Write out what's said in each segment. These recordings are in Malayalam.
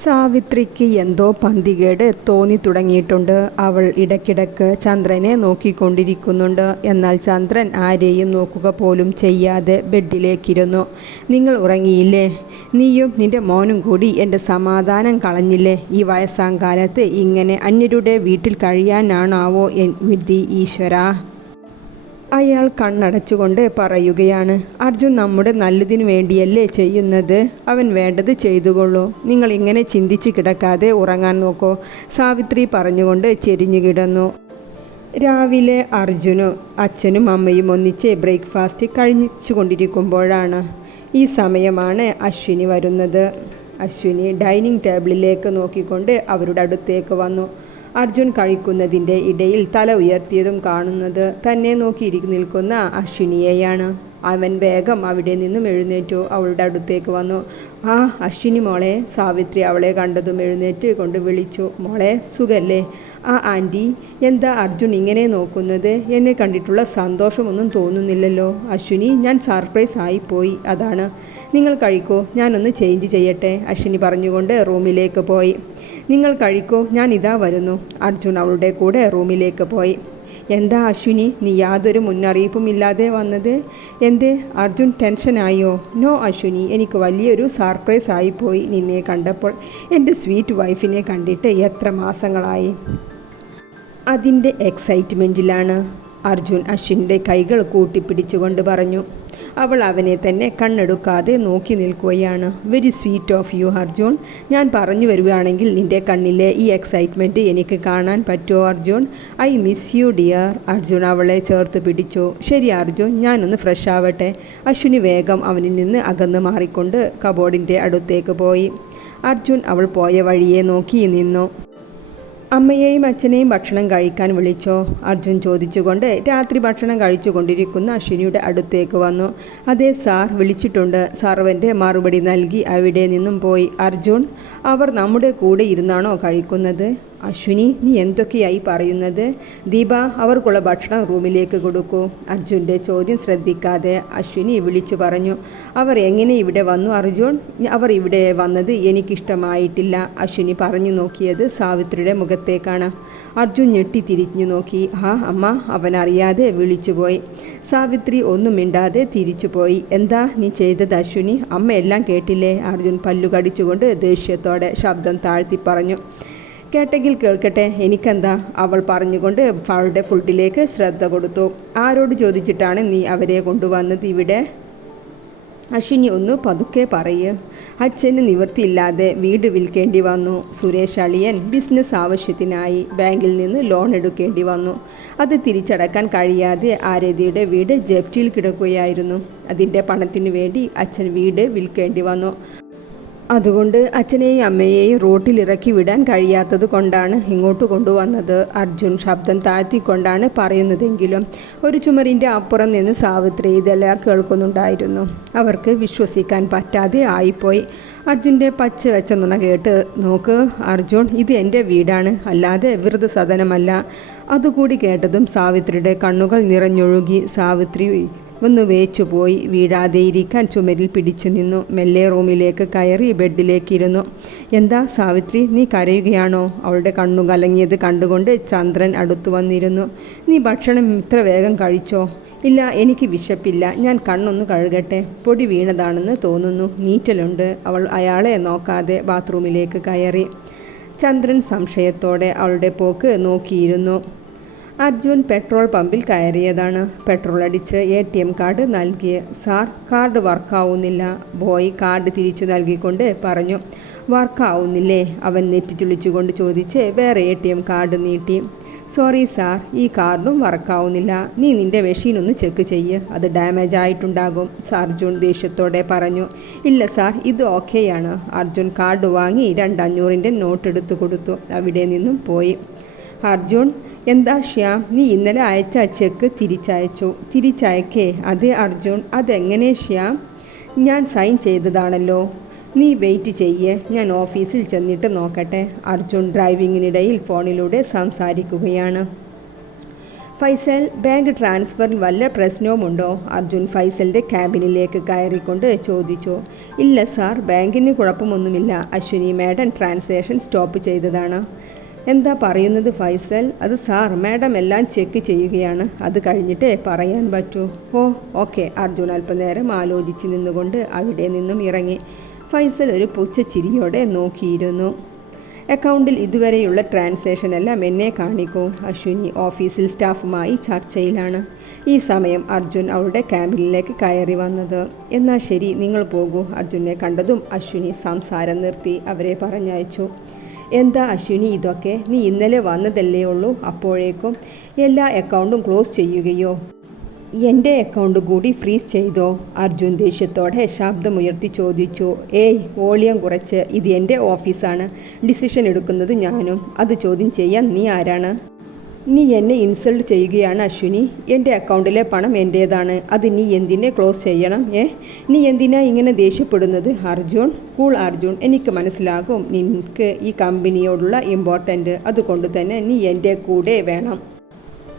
സാവിത്രിക്ക് എന്തോ പന്തികേട് തോന്നി തുടങ്ങിയിട്ടുണ്ട്. അവൾ ഇടയ്ക്കിടയ്ക്ക് ചന്ദ്രനെ നോക്കിക്കൊണ്ടിരിക്കുന്നുണ്ട്. എന്നാൽ ചന്ദ്രൻ ആരെയും നോക്കുക പോലും ചെയ്യാതെ ബെഡിലേക്കിരുന്നു. നിങ്ങൾ ഉറങ്ങിയില്ലേ? നീയും നിന്റെ മോനും കൂടി എൻ്റെ സമാധാനം കളഞ്ഞില്ലേ? ഈ വയസ്സാം കാലത്ത് ഇങ്ങനെ അന്യരുടെ വീട്ടിൽ കഴിയാനാണാവോ എൻ വിധി ഈശ്വരാ. അയാൾ കണ്ണടച്ചുകൊണ്ട് പറയുകയാണ്. അർജുൻ നമ്മുടെ നല്ലതിനു വേണ്ടിയല്ലേ ചെയ്യുന്നത്. അവൻ വേണ്ടത് ചെയ്തുകൊള്ളൂ. നിങ്ങൾ ഇങ്ങനെ ചിന്തിച്ച് കിടക്കാതെ ഉറങ്ങാൻ നോക്കൂ. സാവിത്രി പറഞ്ഞുകൊണ്ട് ചെരിഞ്ഞു കിടന്നു. രാവിലെ അർജുനും അച്ഛനും അമ്മയും ഒന്നിച്ച് ബ്രേക്ക്ഫാസ്റ്റ് കഴിച്ചു കൊണ്ടിരിക്കുമ്പോഴാണ് ഈ സമയമാണ് അശ്വിനി വരുന്നത്. അശ്വിനി ഡൈനിങ് ടേബിളിലേക്ക് നോക്കിക്കൊണ്ട് അവരുടെ അടുത്തേക്ക് വന്നു. അർജുൻ കഴിക്കുന്നതിൻ്റെ ഇടയിൽ തല ഉയർത്തിയതും കാണുന്നത് തന്നെ നോക്കി നിൽക്കുന്ന അശ്വിനിയെയാണ്. അവൻ വേഗം അവിടെ നിന്നും എഴുന്നേറ്റു അവളുടെ അടുത്തേക്ക് വന്നു. ആ അശ്വിനി മോളെ. സാവിത്രി അവളെ കണ്ടതും എഴുന്നേറ്റ് കൊണ്ട് വിളിച്ചു. മോളെ സുഖല്ലേ? ആ ആൻറ്റി. എന്താ അർജുൻ ഇങ്ങനെ നോക്കുന്നത്? എന്നെ കണ്ടിട്ടുള്ള സന്തോഷമൊന്നും തോന്നുന്നില്ലല്ലോ. അശ്വിനി, ഞാൻ സർപ്രൈസ് ആയിപ്പോയി, അതാണ്. നിങ്ങൾ കഴിക്കോ, ഞാനൊന്ന് ചേഞ്ച് ചെയ്യട്ടെ, അശ്വിനി പറഞ്ഞുകൊണ്ട് റൂമിലേക്ക് പോയി. നിങ്ങൾ കഴിക്കോ, ഞാൻ ഇതാ വരുന്നു. അർജുൻ അവളുടെ കൂടെ റൂമിലേക്ക് പോയി. എന്താ അശ്വിനി, നീ യാതൊരു മുന്നറിയിപ്പും ഇല്ലാതെ വന്നത്? എന്തേ, അർജുൻ ടെൻഷനായോ? നോ അശ്വിനി, എനിക്ക് വലിയൊരു സർപ്രൈസ് ആയിപ്പോയി നിന്നെ കണ്ടപ്പോൾ. എൻ്റെ സ്വീറ്റ് വൈഫിനെ കണ്ടിട്ട് എത്ര മാസങ്ങളായി. അതിൻ്റെ എക്സൈറ്റ്മെൻറ്റിലാണ്, അർജുൻ അശ്വിൻ്റെ കൈകൾ കൂട്ടിപ്പിടിച്ചുകൊണ്ട് പറഞ്ഞു. അവൾ അവനെ തന്നെ കണ്ണെടുക്കാതെ നോക്കി നിൽക്കുകയാണ്. Very sweet of you Arjun. ഞാൻ പറഞ്ഞു വരുവാണെങ്കിൽ നിൻ്റെ കണ്ണിലെ ഈ എക്സൈറ്റ്മെൻറ്റ് എനിക്ക് കാണാൻ പറ്റുമോ Arjun? I miss you dear. Arjun അവളെ ചേർത്ത് പിടിച്ചു. ശരി അർജുൻ, ഞാനൊന്ന് ഫ്രഷ് ആവട്ടെ. അശ്വിനി വേഗം അവനിൽ നിന്ന് അകന്ന് മാറിക്കൊണ്ട് കബോർഡിൻ്റെ അടുത്തേക്ക് പോയി. അർജുൻ അവൾ പോയ വഴിയെ നോക്കി നിന്നു. അമ്മയെയും അച്ഛനെയും ഭക്ഷണം കഴിക്കാൻ വിളിച്ചോ? അർജുൻ ചോദിച്ചുകൊണ്ട് രാത്രി ഭക്ഷണം കഴിച്ചു കൊണ്ടിരിക്കുന്ന അശ്വിനിയുടെ അടുത്തേക്ക് വന്നു. അതെ സാർ, വിളിച്ചിട്ടുണ്ട്. സർവൻ്റെ മറുപടി നൽകി അവിടെ നിന്നും പോയി. അർജുൻ, അവർ നമ്മുടെ കൂടെ ഇരുന്നാണോ കഴിക്കുന്നത്? അശ്വിനി, നീ എന്തൊക്കെയായി പറയുന്നത്? ദീപ, അവർക്കുള്ള ഭക്ഷണം റൂമിലേക്ക് കൊടുക്കൂ. അർജുൻ്റെ ചോദ്യം ശ്രദ്ധിക്കാതെ അശ്വിനി വിളിച്ചു പറഞ്ഞു. അവർ എങ്ങനെ ഇവിടെ വന്നു അർജുൻ? അവർ ഇവിടെ വന്നത് എനിക്കിഷ്ടമായിട്ടില്ല. അശ്വിനി പറഞ്ഞു നോക്കിയത് സാവിത്രിയുടെ മുഖത്തേക്കാണ്. അർജുൻ ഞെട്ടി തിരിഞ്ഞു നോക്കി. ആ അമ്മ, അവനറിയാതെ വിളിച്ചുപോയി. സാവിത്രി ഒന്നും മിണ്ടാതെ തിരിച്ചുപോയി. എന്താ നീ ചെയ്തത് അശ്വിനി? അമ്മ എല്ലാം കേട്ടില്ലേ? അർജുൻ പല്ലു കടിച്ചുകൊണ്ട് ദേഷ്യത്തോടെ ശബ്ദം താഴ്ത്തി പറഞ്ഞു. കേട്ടെങ്കിൽ കേൾക്കട്ടെ, എനിക്കെന്താ? അവൾ പറഞ്ഞുകൊണ്ട് അവളുടെ ഫുഡിലേക്ക് ശ്രദ്ധ കൊടുത്തു. ആരോട് ചോദിച്ചിട്ടാണ് നീ അവരെ കൊണ്ടുവന്നത് ഇവിടെ? അശ്വിനി ഒന്ന് പതുക്കെ പറയ്. അച്ഛന് നിവൃത്തിയില്ലാതെ വീട് വിൽക്കേണ്ടി വന്നു. സുരേഷ് അളിയൻ ബിസിനസ് ആവശ്യത്തിനായി ബാങ്കിൽ നിന്ന് ലോൺ എടുക്കേണ്ടി വന്നു. അത് തിരിച്ചടക്കാൻ കഴിയാതെ ആരതിയുടെ വീട് ജപ്തിയിൽ കിടക്കുകയായിരുന്നു. അതിൻ്റെ പണത്തിനു വേണ്ടി അച്ഛൻ വീട് വിൽക്കേണ്ടി വന്നു. അതുകൊണ്ട് അച്ഛനെയും അമ്മയെയും റോട്ടിലിറക്കി വിടാൻ കഴിയാത്തത് കൊണ്ടാണ് ഇങ്ങോട്ട് കൊണ്ടുവന്നത്. അർജുൻ ശബ്ദം താഴ്ത്തിക്കൊണ്ടാണ് പറയുന്നതെങ്കിലും ഒരു ചുമരിൻ്റെ അപ്പുറം നിന്ന് സാവിത്രി ഇതെല്ലാം കേൾക്കുന്നുണ്ടായിരുന്നു. അവർക്ക് വിശ്വസിക്കാൻ പറ്റാതെ ആയിപ്പോയി. അർജുൻ്റെ പച്ച വെച്ച നുണ കേട്ട് നോക്ക് അർജുൻ, ഇത് എൻ്റെ വീടാണ്, അല്ലാതെ വൃദ്ധസദനമല്ല. അതുകൂടി കേട്ടതും സാവിത്രിയുടെ കണ്ണുകൾ നിറഞ്ഞൊഴുകി. സാവിത്രി ഒന്ന് വേച്ചുപോയി. വീഴാതെ ഇരിക്കാൻ ചുമരിൽ പിടിച്ചു നിന്നു. മെല്ലെ റൂമിലേക്ക് കയറി ബെഡിലേക്കിരുന്നു. എന്താ സാവിത്രി, നീ കരയുകയാണോ? അവളുടെ കണ്ണു കലങ്ങിയത് കണ്ടുകൊണ്ട് ചന്ദ്രൻ അടുത്തു വന്നിരുന്നു. നീ ഭക്ഷണം ഇത്ര വേഗം കഴിച്ചോ? ഇല്ല, എനിക്ക് വിശപ്പില്ല. ഞാൻ കണ്ണൊന്ന് കഴുകട്ടെ. പൊടി വീണതാണെന്ന് തോന്നുന്നു, നീറ്റലുണ്ട്. അവൾ അയാളെ നോക്കാതെ ബാത്റൂമിലേക്ക് കയറി. ചന്ദ്രൻ സംശയത്തോടെ അവളുടെ പോക്ക് നോക്കിയിരുന്നു. അർജുൻ പെട്രോൾ പമ്പിൽ കയറിയതാണ്. പെട്രോൾ അടിച്ച് ATM കാർഡ് നൽകി. സാർ, കാർഡ് വർക്കാവുന്നില്ല. ബോയ് കാർഡ് തിരിച്ചു നൽകിക്കൊണ്ട് പറഞ്ഞു. വർക്കാവുന്നില്ലേ? അവൻ നെറ്റിച്ചുളിച്ചുകൊണ്ട് ചോദിച്ച് വേറെ ATM കാർഡ് നീട്ടി. സോറി സാർ, ഈ കാർഡും വർക്കാവുന്നില്ല. നീ നിൻ്റെ മെഷീൻ ഒന്ന് ചെക്ക് ചെയ്യ്, അത് ഡാമേജ് ആയിട്ടുണ്ടാകും, അർജുൻ ദേഷ്യത്തോടെ പറഞ്ഞു. ഇല്ല സാർ, ഇത് ഓക്കെയാണ്. അർജുൻ കാർഡ് വാങ്ങി 200-ൻ്റെ നോട്ട് എടുത്തു കൊടുത്തു. അവിടെ നിന്നും പോയി. അർജുൻ, എന്താ ശ്യാം, നീ ഇന്നലെ അയച്ച ചെക്ക് തിരിച്ചയച്ചു. തിരിച്ചയക്കേ? അതെ അർജുൻ. അതെങ്ങനെ ശ്യാം? ഞാൻ സൈൻ ചെയ്തതാണല്ലോ. നീ വെയിറ്റ് ചെയ്യേ, ഞാൻ ഓഫീസിൽ ചെന്നിട്ട് നോക്കട്ടെ. അർജുൻ ഡ്രൈവിങ്ങിനിടയിൽ ഫോണിലൂടെ സംസാരിക്കുകയാണ്. ഫൈസൽ, ബാങ്ക് ട്രാൻസ്ഫറിൽ വല്ല പ്രശ്നവുമുണ്ടോ? അർജുൻ ഫൈസലിൻ്റെ ക്യാബിനിലേക്ക് കയറിക്കൊണ്ട് ചോദിച്ചു. ഇല്ല സാർ, ബാങ്കിന് കുഴപ്പമൊന്നുമില്ല. അശ്വിനി മാഡം ട്രാൻസാക്ഷൻ സ്റ്റോപ്പ് ചെയ്തതാണ്. എന്താ പറയുന്നത് ഫൈസൽ? അത് സാർ, മാഡം എല്ലാം ചെക്ക് ചെയ്യുകയാണ്. അത് കഴിഞ്ഞിട്ടേ പറയാൻ പറ്റൂ. ഓ ഓക്കെ. അർജുൻ അല്പനേരം ആലോചിച്ച് നിന്നുകൊണ്ട് അവിടെ നിന്നും ഇറങ്ങി. ഫൈസൽ ഒരു പുച്ഛച്ചിരിയോടെ നോക്കിയിരുന്നു. അക്കൗണ്ടിൽ ഇതുവരെയുള്ള ട്രാൻസാക്ഷൻ എല്ലാം എന്നെ കാണിക്കൂ. അശ്വിനി ഓഫീസിൽ സ്റ്റാഫുമായി ചർച്ചയിലാണ്. ഈ സമയം അർജുൻ അവളുടെ ക്യാബിനിലേക്ക് കയറി വന്നത്. എന്നാൽ ശരി, നിങ്ങൾ പോകൂ. അർജുനെ കണ്ടതും അശ്വിനി സംസാരം നിർത്തി അവരെ പറഞ്ഞയച്ചു. എന്താ അശ്വിനി ഇതൊക്കെ? നീ ഇന്നലെ വന്നതല്ലേ ഉള്ളൂ, അപ്പോഴേക്കും എല്ലാ അക്കൗണ്ടും ക്ലോസ് ചെയ്യുകയോ? എൻ്റെ അക്കൗണ്ട് കൂടി ഫ്രീസ് ചെയ്തോ? അർജുൻ ദേഷ്യത്തോടെ ശബ്ദമുയർത്തി ചോദിച്ചു. ഏയ്, വോളിയം കുറച്ച്. ഇത് എൻ്റെ ഓഫീസാണ്. ഡിസിഷൻ എടുക്കുന്നത് ഞാനും. അത് ചോദ്യം ചെയ്യാൻ നീ ആരാണ്? നീ എന്നെ ഇൻസൾട്ട് ചെയ്യുകയാണ് അശ്വിനി. എൻ്റെ അക്കൗണ്ടിലെ പണം എൻ്റേതാണ്. അത് നീ എന്തിനെ ക്ലോസ് ചെയ്യണം? നീ എന്തിനാ ഇങ്ങനെ ദേഷ്യപ്പെടുന്നത്? അർജുൻ, കൂൾ അർജുൻ, എനിക്ക് മനസ്സിലാകും നിനക്ക് ഈ കമ്പനിയോടുള്ള ഇമ്പോർട്ടൻ്റ്. അതുകൊണ്ട് തന്നെ നീ എൻ്റെ കൂടെ വേണം.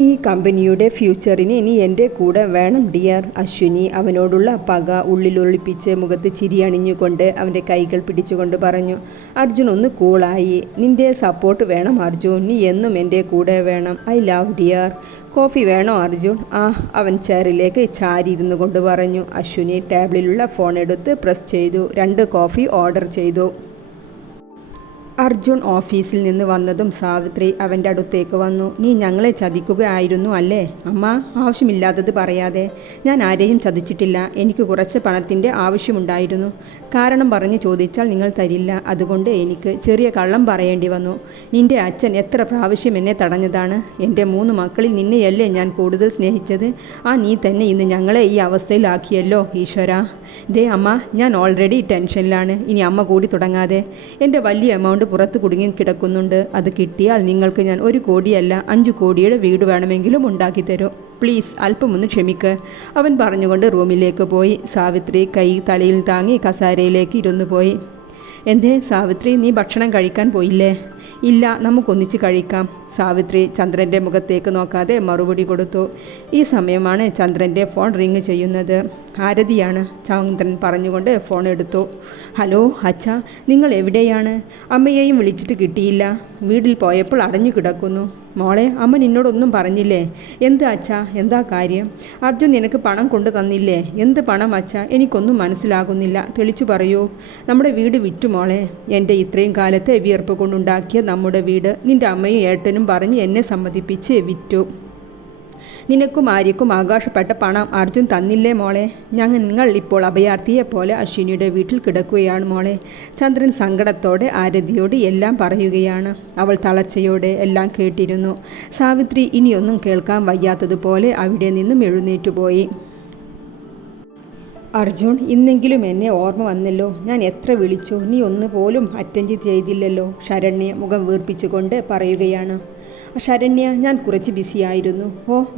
ഈ കമ്പനിയുടെ ഫ്യൂച്ചറിന് നീ എൻ്റെ കൂടെ വേണം ഡിയർ. അശ്വിനി അവനോടുള്ള പക ഉള്ളിലൊളിപ്പിച്ച് മുഖത്ത് ചിരി അണിഞ്ഞുകൊണ്ട് അവൻ്റെ കൈകൾ പിടിച്ചുകൊണ്ട് പറഞ്ഞു. അർജുൻ ഒന്ന് കൂളായി. നിൻ്റെ സപ്പോർട്ട് വേണം അർജുൻ. നീ എന്നും എൻ്റെ കൂടെ വേണം. I love dear. കോഫി വേണോ അർജുൻ? അവൻ ചെയറിലേക്ക് ചാരിയിരുന്നു കൊണ്ട് പറഞ്ഞു. അശ്വിനി ടേബിളിലുള്ള ഫോൺ എടുത്ത് പ്രസ് ചെയ്തു. 2 കോഫി ഓർഡർ ചെയ്തു. അർജുൻ ഓഫീസിൽ നിന്ന് വന്നതും സാവിത്രി അവൻ്റെ അടുത്തേക്ക് വന്നു. നീ ഞങ്ങളെ ചതിക്കുകയായിരുന്നു അല്ലേ? അമ്മ, ആവശ്യമില്ലാത്തത് പറയാതെ. ഞാൻ ആരെയും ചതിച്ചിട്ടില്ല. എനിക്ക് കുറച്ച് പണത്തിൻ്റെ ആവശ്യമുണ്ടായിരുന്നു. കാരണം പറഞ്ഞ് ചോദിച്ചാൽ നിങ്ങൾ തരില്ല. അതുകൊണ്ട് എനിക്ക് ചെറിയ കള്ളം പറയേണ്ടി വന്നു. നിൻ്റെ അച്ഛൻ എത്ര പ്രാവശ്യം എന്നെ തടഞ്ഞതാണ്. എൻ്റെ 3 മക്കളിൽ നിന്നെയല്ലേ ഞാൻ കൂടുതൽ സ്നേഹിച്ചത്. നീ തന്നെ ഇന്ന് ഞങ്ങളെ ഈ അവസ്ഥയിലാക്കിയല്ലോ ഈശ്വര. ദേ അമ്മ, ഞാൻ ഓൾറെഡി ടെൻഷനിലാണ്. ഇനി അമ്മ കൂടി തുടങ്ങാതെ. എൻ്റെ വലിയ എമൗണ്ട് പുറത്ത് കുടുങ്ങി കിടക്കുന്നുണ്ട്. അത് കിട്ടിയാൽ നിങ്ങൾക്ക് ഞാൻ 1 കോടിയല്ല 5 കോടിയുടെ വീട് വേണമെങ്കിലും ഉണ്ടാക്കി തരും. പ്ലീസ് അല്പമൊന്ന് ക്ഷമിക്ക്. അവൻ പറഞ്ഞുകൊണ്ട് റൂമിലേക്ക് പോയി. സാവിത്രി കൈ തലയിൽ താങ്ങി കസാരയിലേക്ക് ഇരുന്നു പോയി. എന്തേ സാവിത്രി, നീ ഭക്ഷണം കഴിക്കാൻ പോയില്ലേ? ഇല്ല, നമുക്കൊന്നിച്ച് കഴിക്കാം. സാവിത്രി ചന്ദ്രൻ്റെ മുഖത്തേക്ക് നോക്കാതെ മറുപടി കൊടുത്തു. ഈ സമയമാണ് ചന്ദ്രൻ്റെ ഫോൺ റിങ് ചെയ്യുന്നത്. ആരതിയാണ്. ചന്ദ്രൻ പറഞ്ഞുകൊണ്ട് ഫോൺ എടുത്തു. ഹലോ അച്ഛാ, നിങ്ങൾ എവിടെയാണ്? അമ്മയെയും വിളിച്ചിട്ട് കിട്ടിയില്ല. വീട്ടിൽ പോയപ്പോൾ അടഞ്ഞു കിടക്കുന്നു. മോളെ, അമ്മ നിന്നോടൊന്നും പറഞ്ഞില്ലേ? എന്ത് അച്ഛാ, എന്താ കാര്യം? അർജുൻ നിനക്ക് പണം കൊണ്ടു തന്നില്ലേ? എന്ത് പണം അച്ഛാ? എനിക്കൊന്നും മനസ്സിലാകുന്നില്ല. തെളിച്ചു പറയൂ. നമ്മുടെ വീട് വിറ്റു മോളെ. എൻ്റെ ഇത്രയും കാലത്തെ വിയർപ്പ് കൊണ്ടുണ്ടാക്കിയ നമ്മുടെ വീട് നിൻ്റെ അമ്മയും ഏട്ടനും പറഞ്ഞ് എന്നെ സമ്മതിപ്പിച്ച് വിറ്റു. നിനക്കും ആര്യക്കും ആകാശപ്പെട്ട പണം അർജുൻ തന്നില്ലേ മോളെ? നിങ്ങൾ ഇപ്പോൾ അഭയാർത്ഥിയെ പോലെ അശ്വിനിയുടെ വീട്ടിൽ കിടക്കുകയാണ് മോളെ. ചന്ദ്രൻ സങ്കടത്തോടെ ആരതിയോട് എല്ലാം പറയുകയാണ്. അവൾ തളർച്ചയോടെ എല്ലാം കേട്ടിരുന്നു. സാവിത്രി ഇനിയൊന്നും കേൾക്കാൻ വയ്യാത്തതുപോലെ അവിടെ നിന്നും എഴുന്നേറ്റുപോയി. അർജുൻ, ഇന്നെങ്കിലും എന്നെ ഓർമ്മ വന്നല്ലോ. ഞാൻ എത്ര വിളിച്ചു, നീ ഒന്നുപോലും അറ്റൻഡ് ചെയ്തില്ലല്ലോ. ശരണ്യ മുഖം വീർപ്പിച്ചുകൊണ്ട് പറയുകയാണ്. ശരണ്യ, ഞാൻ കുറച്ച് ബിസിയായിരുന്നു.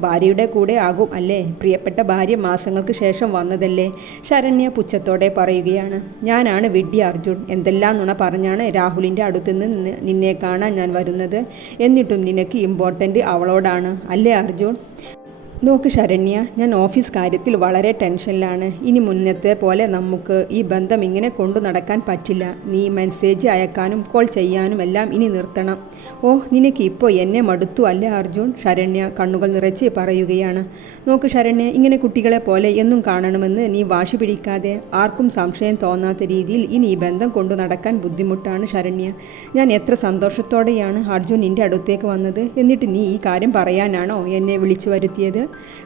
ഭാര്യയുടെ കൂടെ ആകും അല്ലേ? പ്രിയപ്പെട്ട ഭാര്യ മാസങ്ങൾക്ക് ശേഷം വന്നതല്ലേ? ശരണ്യ പുച്ഛത്തോടെ പറയുകയാണ്. ഞാനാണ് വിഡ്ഢി അർജുൻ. എന്തെല്ലാം നുണ പറഞ്ഞാണ് രാഹുലിൻ്റെ അടുത്തുനിന്ന് നിന്നെ കാണാൻ ഞാൻ വരുന്നത്. എന്നിട്ടും നിനക്ക് ഇമ്പോർട്ടൻ്റ് അവളോടാണ് അല്ലേ അർജുൻ? നോക്ക് ശരണ്യ, ഞാൻ ഓഫീസ് കാര്യത്തിൽ വളരെ ടെൻഷനിലാണ്. ഇനി മുന്നത്തെ പോലെ നമുക്ക് ഈ ബന്ധം ഇങ്ങനെ കൊണ്ടു നടക്കാൻ പറ്റില്ല. നീ മെസ്സേജ് അയക്കാനും കോൾ ചെയ്യാനും എല്ലാം ഇനി നിർത്തണം. നിനക്ക് ഇപ്പോൾ എന്നെ മടുത്തു അല്ലേ അർജുൻ? ശരണ്യ കണ്ണുകൾ നിറച്ച് പറയുകയാണ്. നോക്ക് ശരണ്യ, ഇങ്ങനെ കുട്ടികളെ പോലെ എന്നും കാണണമെന്ന് നീ വാശി പിടിക്കാതെ. ആർക്കും സംശയം തോന്നാത്ത രീതിയിൽ ഇനി ഈ ബന്ധം കൊണ്ടു നടക്കാൻ ബുദ്ധിമുട്ടാണ് ശരണ്യ. ഞാൻ എത്ര സന്തോഷത്തോടെയാണ് അർജുൻ നിൻ്റെ അടുത്തേക്ക് വന്നത്. എന്നിട്ട് നീ ഈ കാര്യം പറയാനാണോ എന്നെ വിളിച്ചു വരുത്തിയത്?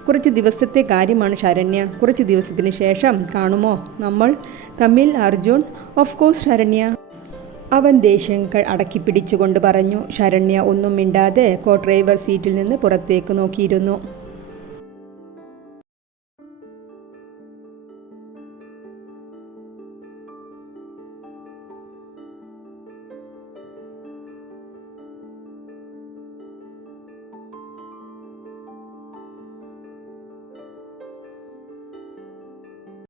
കുറച്ച് ദിവസത്തെ കാര്യമാണ് ശരണ്യ. കുറച്ച് ദിവസത്തിന് ശേഷം കാണുമോ നമ്മൾ തമ്മിൽ അർജുൻ? Of course Saranya. അവൻ ദേഷ്യങ്ങൾ അടക്കി പിടിച്ചുകൊണ്ട് പറഞ്ഞു. ശരണ്യ ഒന്നും മിണ്ടാതെ കോ ഡ്രൈവർ സീറ്റിൽ നിന്ന് പുറത്തേക്ക് നോക്കിയിരുന്നു.